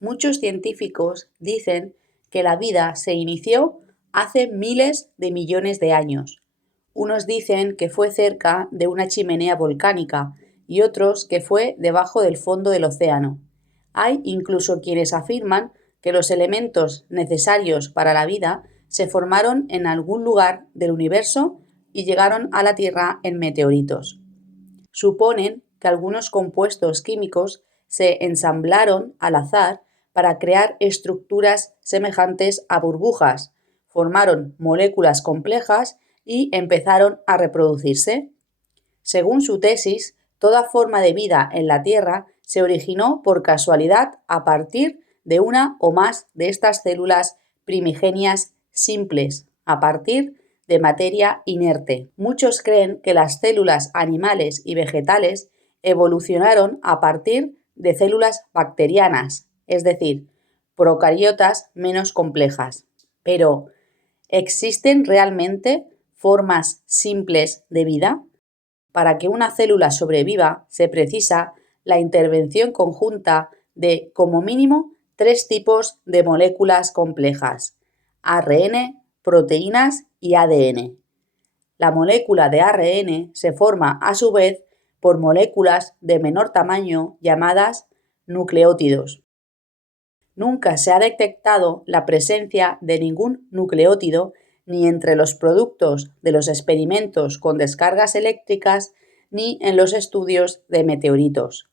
Muchos científicos dicen que la vida se inició hace miles de millones de años. Unos dicen que fue cerca de una chimenea volcánica y otros que fue debajo del fondo del océano. Hay incluso quienes afirman que los elementos necesarios para la vida se formaron en algún lugar del universo y llegaron a la Tierra en meteoritos. Suponen que algunos compuestos químicos se ensamblaron al azar para crear estructuras semejantes a burbujas, formaron moléculas complejas y empezaron a reproducirse. Según su tesis, toda forma de vida en la Tierra se originó por casualidad a partir de una o más de estas células primigenias simples, a partir de materia inerte. Muchos creen que las células animales y vegetales evolucionaron a partir de células bacterianas, es decir, procariotas menos complejas. Pero, ¿existen realmente formas simples de vida? Para que una célula sobreviva se precisa la intervención conjunta de, como mínimo, 3 tipos de moléculas complejas: ARN, proteínas y ADN. La molécula de ARN se forma a su vez por moléculas de menor tamaño llamadas nucleótidos. Nunca se ha detectado la presencia de ningún nucleótido ni entre los productos de los experimentos con descargas eléctricas ni en los estudios de meteoritos.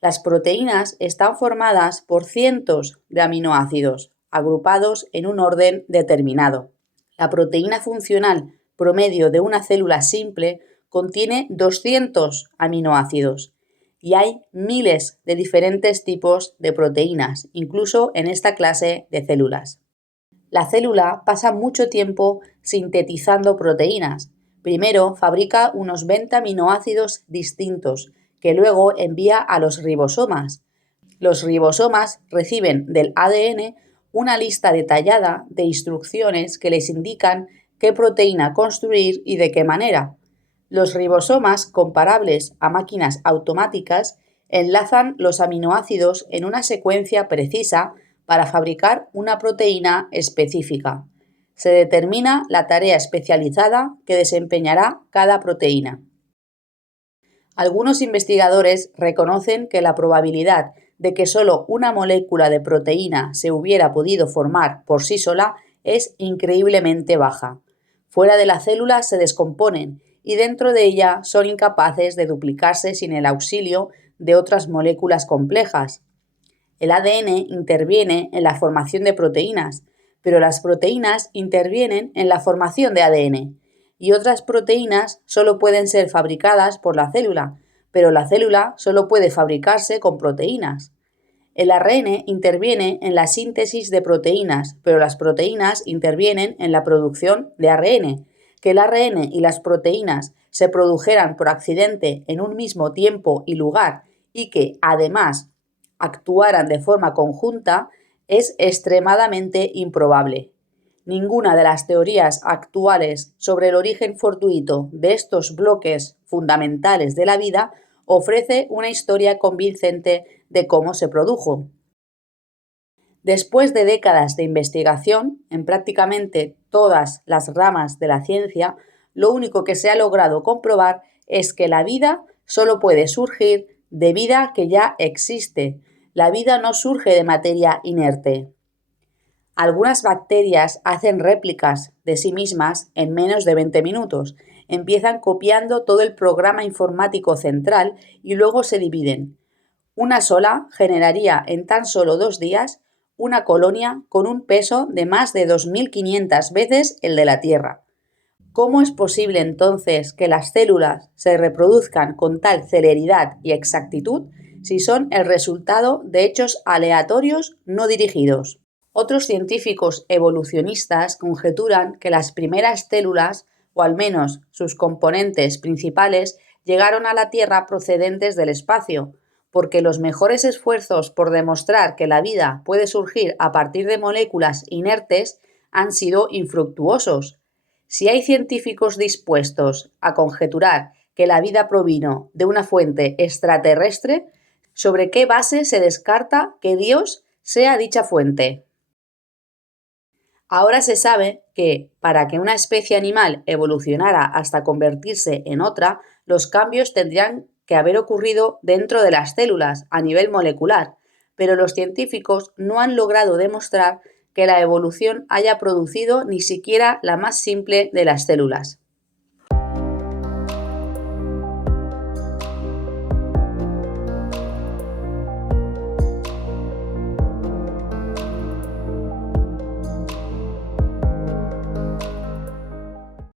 Las proteínas están formadas por cientos de aminoácidos, agrupados en un orden determinado. La proteína funcional promedio de una célula simple contiene 200 aminoácidos y hay miles de diferentes tipos de proteínas, incluso en esta clase de células. La célula pasa mucho tiempo sintetizando proteínas. Primero fabrica unos 20 aminoácidos distintos, que luego envía a los ribosomas. Los ribosomas reciben del ADN una lista detallada de instrucciones que les indican qué proteína construir y de qué manera. Los ribosomas, comparables a máquinas automáticas, enlazan los aminoácidos en una secuencia precisa para fabricar una proteína específica. Se determina la tarea especializada que desempeñará cada proteína. Algunos investigadores reconocen que la probabilidad de que solo una molécula de proteína se hubiera podido formar por sí sola es increíblemente baja. Fuera de la célula se descomponen y dentro de ella son incapaces de duplicarse sin el auxilio de otras moléculas complejas. El ADN interviene en la formación de proteínas, pero las proteínas intervienen en la formación de ADN. Y otras proteínas solo pueden ser fabricadas por la célula, pero la célula solo puede fabricarse con proteínas. El ARN interviene en la síntesis de proteínas, pero las proteínas intervienen en la producción de ARN. Que el ARN y las proteínas se produjeran por accidente en un mismo tiempo y lugar y que, además, actuaran de forma conjunta es extremadamente improbable. Ninguna de las teorías actuales sobre el origen fortuito de estos bloques fundamentales de la vida ofrece una historia convincente de cómo se produjo. Después de décadas de investigación en prácticamente todas las ramas de la ciencia, lo único que se ha logrado comprobar es que la vida solo puede surgir de vida que ya existe. La vida no surge de materia inerte. Algunas bacterias hacen réplicas de sí mismas en menos de 20 minutos. Empiezan copiando todo el programa informático central y luego se dividen. Una sola generaría en tan solo 2 días una colonia con un peso de más de 2.500 veces el de la Tierra. ¿Cómo es posible entonces que las células se reproduzcan con tal celeridad y exactitud si son el resultado de hechos aleatorios no dirigidos? Otros científicos evolucionistas conjeturan que las primeras células, o al menos sus componentes principales, llegaron a la Tierra procedentes del espacio, porque los mejores esfuerzos por demostrar que la vida puede surgir a partir de moléculas inertes han sido infructuosos. Si hay científicos dispuestos a conjeturar que la vida provino de una fuente extraterrestre, ¿Sobre qué base se descarta que Dios sea dicha fuente? Ahora se sabe que, para que una especie animal evolucionara hasta convertirse en otra, los cambios tendrían que haber ocurrido dentro de las células, a nivel molecular, pero los científicos no han logrado demostrar que la evolución haya producido ni siquiera la más simple de las células.